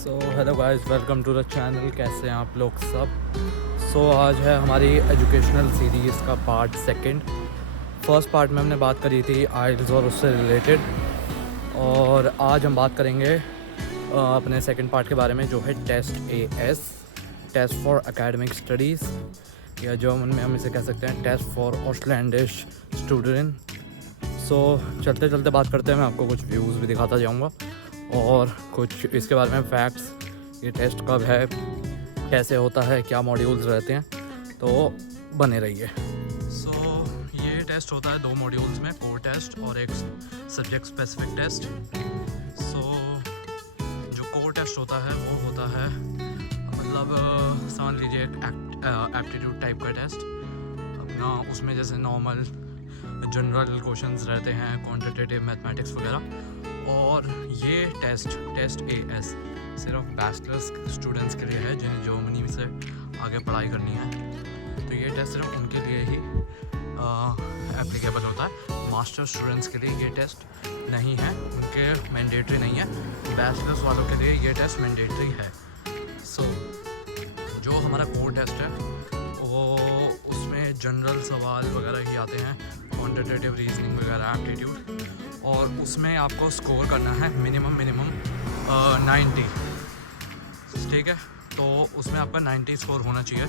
Hello guys, welcome to the channel. कैसे हैं आप लोग सब। आज है हमारी एजुकेशनल सीरीज़ का पार्ट सेकंड। फर्स्ट पार्ट में हमने बात करी थी आइल्स और उससे रिलेटेड, और आज हम बात करेंगे अपने सेकंड पार्ट के बारे में, जो है test AS, test for academic studies, या जो उनमें हम इसे कह सकते हैं टेस्ट फॉर ऑस्ट्लैंडिश स्टूडेंट। चलते चलते बात करते हैं। मैं आपको कुछ व्यूज़ भी दिखाता जाऊँगा और कुछ इसके बारे में फैक्ट्स, ये टेस्ट कब है, कैसे होता है, क्या मॉड्यूल्स रहते हैं, तो बने रहिए। ये टेस्ट होता है 2 मॉड्यूल्स में, कोर टेस्ट और एक सब्जेक्ट स्पेसिफिक टेस्ट। जो कोर टेस्ट होता है वो होता है, मतलब समझ लीजिए एक एप्टीट्यूड टाइप का टेस्ट अपना। उसमें जैसे नॉर्मल जनरल क्वेश्चंस रहते हैं, क्वांटिटेटिव मैथमेटिक्स वगैरह। और ये टेस्ट AS सिर्फ बैचलर्स स्टूडेंट्स के लिए है जिन्हें जर्मनी से आगे पढ़ाई करनी है। तो ये टेस्ट सिर्फ उनके लिए ही एप्लीकेबल होता है। मास्टर स्टूडेंट्स के लिए ये टेस्ट नहीं है, उनके मैंडेटरी नहीं है। बैचलर्स वालों के लिए ये टेस्ट मैंडेटरी है। जो हमारा कोर टेस्ट है वो उसमें जनरल सवाल वगैरह ही आते हैं, क्वांटिटेटिव रीजनिंग वगैरह, एप्टीट्यूड। और उसमें आपको स्कोर करना है मिनिमम 90, ठीक है। तो उसमें आपका 90 स्कोर होना चाहिए,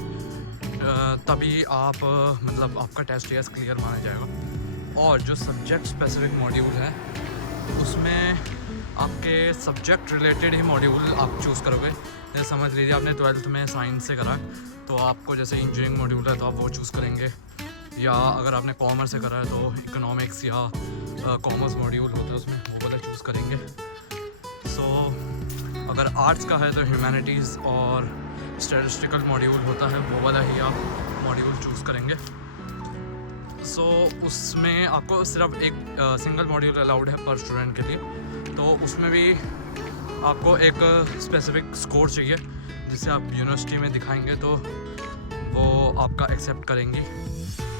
तभी आप मतलब आपका टेस्ट AS क्लियर माना जाएगा। और जो सब्जेक्ट स्पेसिफिक मॉड्यूल है उसमें आपके सब्जेक्ट रिलेटेड ही मॉड्यूल आप चूज़ करोगे। जैसे समझ लीजिए आपने 12th में साइंस से करा, तो आपको जैसे इंजीनियरिंग मॉड्यूल है तो आप वो चूज़ करेंगे, या अगर आपने कॉमर्स से करा है तो इकोनॉमिक्स या कॉमर्स मॉड्यूल होता है उसमें वो वाला चूज़ करेंगे। अगर आर्ट्स का है तो ह्यूमैनिटीज़ और स्टैटिस्टिकल मॉड्यूल होता है, वो वाला ही आप मॉड्यूल चूज़ करेंगे। उसमें आपको सिर्फ एक सिंगल मॉड्यूल अलाउड है पर स्टूडेंट के लिए। तो उसमें भी आपको एक स्पेसिफिक स्कोर चाहिए जिसे आप यूनिवर्सिटी में दिखाएंगे तो वो आपका एक्सेप्ट करेंगी।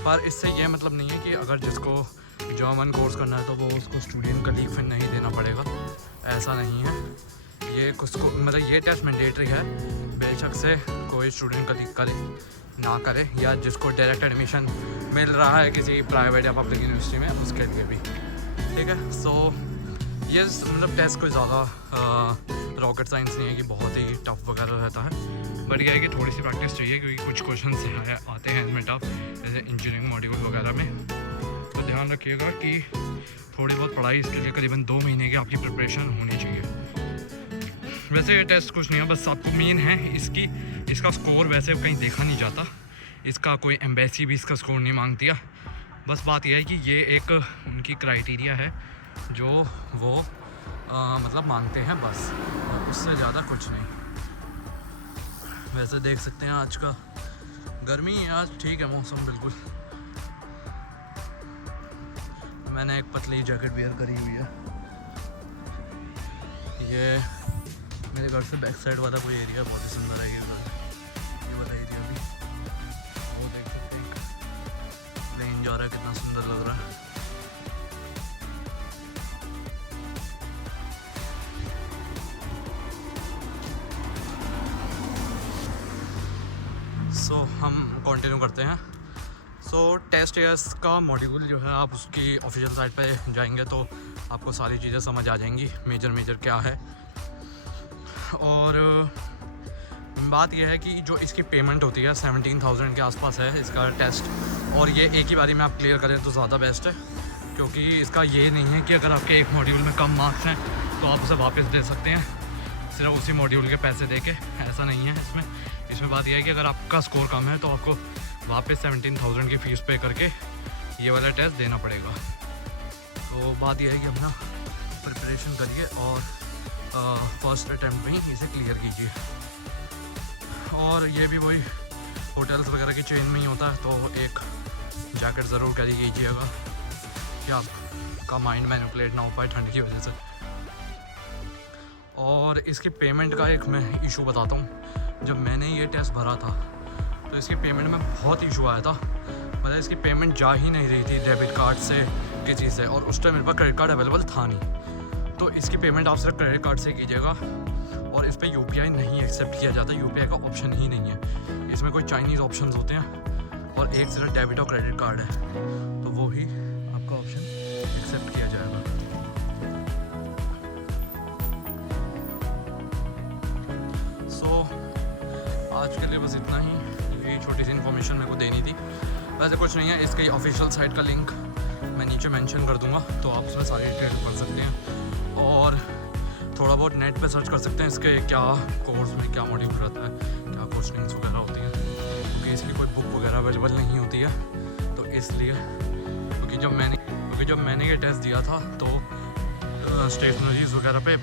पर इससे ये मतलब नहीं है कि अगर जिसको जर्मन कोर्स करना है तो वो उसको स्टूडेंट का लीव नहीं देना पड़ेगा, ऐसा नहीं है। ये कुछ को मतलब ये टेस्ट मैंडेटरी है, बेशक से कोई स्टूडेंट का लीव करे ना करे, या जिसको डायरेक्ट एडमिशन मिल रहा है किसी प्राइवेट या पब्लिक यूनिवर्सिटी में उसके लिए भी, ठीक है। ये मतलब टेस्ट कोई ज़्यादा रॉकेट साइंस नहीं है कि बहुत ही टफ वगैरह रहता है, बट यह है कि थोड़ी सी प्रैक्टिस चाहिए, क्योंकि कुछ क्वेश्चन आते हैं इसमें टफ, जैसे इंजीनियरिंग मॉड्यूल वगैरह में। तो ध्यान रखिएगा कि थोड़ी बहुत पढ़ाई इसके लिए करीबन 2 महीने की आपकी प्रिपरेशन होनी चाहिए। वैसे ये टेस्ट कुछ नहीं है, बस आपको मेन है इसका स्कोर वैसे कहीं देखा नहीं जाता, इसका कोई एम्बेसी भी इसका स्कोर नहीं मांगती है। बस बात यह है कि ये एक उनकी क्राइटेरिया है जो वो मतलब मानते हैं, बस उससे ज़्यादा कुछ नहीं। वैसे देख सकते हैं आज का गर्मी है, आज ठीक है मौसम बिल्कुल। मैंने एक पतली जैकेट वेयर करी हुई है। ये मेरे घर से बैक साइड वाला कोई एरिया बहुत ही सुंदर है, ये वाला एरिया भी वो देख सकते हैं, प्लेन जा रहा है, कितना सुंदर लग रहा है। हम कंटिन्यू करते हैं। टेस्ट AS का मॉड्यूल जो है, आप उसकी ऑफिशियल साइट पे जाएंगे तो आपको सारी चीज़ें समझ आ जाएंगी, मेजर क्या है। और बात यह है कि जो इसकी पेमेंट होती है 17,000 के आसपास है इसका टेस्ट, और ये एक ही बारी में आप क्लियर करें तो ज़्यादा बेस्ट है, क्योंकि इसका ये नहीं है कि अगर आपके एक मॉड्यूल में कम मार्क्स हैं तो आप उसे वापस दे सकते हैं सिर्फ उसी मॉड्यूल के पैसे दे के, ऐसा नहीं है इसमें बात यह है कि अगर आपका स्कोर कम है तो आपको वापस 17,000 की फ़ीस पे करके ये वाला टेस्ट देना पड़ेगा। तो बात यह है कि अपना प्रिपरेशन करिए और फर्स्ट अटैम्प्ट में ही इसे क्लियर कीजिए। और ये भी वही होटल्स वगैरह की चेन में ही होता है, तो एक जैकेट ज़रूर कैरी कीजिएगा कि आपका माइंड मैनिपुलेट ना हो पाए ठंड की वजह से। और इसकी पेमेंट का एक मैं इशू बताता हूँ। जब मैंने ये टेस्ट भरा था तो इसकी पेमेंट में बहुत इशू आया था, मतलब इसकी पेमेंट जा ही नहीं रही थी डेबिट कार्ड से किसी से, और उस टाइम मेरे पास क्रेडिट कार्ड अवेलेबल था नहीं। तो इसकी पेमेंट आप सिर्फ क्रेडिट कार्ड से कीजिएगा और इस पर UPI नहीं एक्सेप्ट किया जाता, UPI का ऑप्शन ही नहीं है। इसमें कोई चाइनीज़ ऑप्शंस होते हैं और एक सिर्फ डेबिट और क्रेडिट कार्ड है, तो वो ही आपका ऑप्शन एक्सेप्ट किया जाएगा। आज के लिए बस इतना ही, ये छोटी सी इन्फॉर्मेशन मेरे को देनी थी। वैसे कुछ नहीं है, इसके ऑफिशियल साइट का लिंक मैं नीचे मेंशन कर दूंगा, तो आप उसमें सारी डिटेल पढ़ सकते हैं और थोड़ा बहुत नेट पे सर्च कर सकते हैं इसके क्या कोर्स में क्या मॉड्यूल रहता है, क्या कोचिंग्स वगैरह होती हैं, क्योंकि इसकी कोई बुक वगैरह अवेलेबल नहीं होती है। तो इसलिए क्योंकि जब मैंने ये टेस्ट दिया था तो स्टेशनरीज वगैरह पे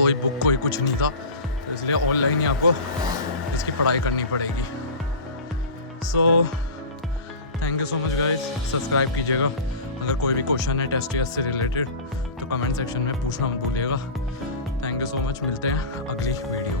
कोई बुक कोई कुछ नहीं था, तो इसलिए ऑनलाइन ही आपको इसकी पढ़ाई करनी पड़ेगी। So thank you so much guys, subscribe कीजिएगा। अगर कोई भी क्वेश्चन है टेस्ट से रिलेटेड तो कमेंट सेक्शन में पूछना मत भूलिएगा। थैंक यू सो मच, मिलते हैं अगली वीडियो।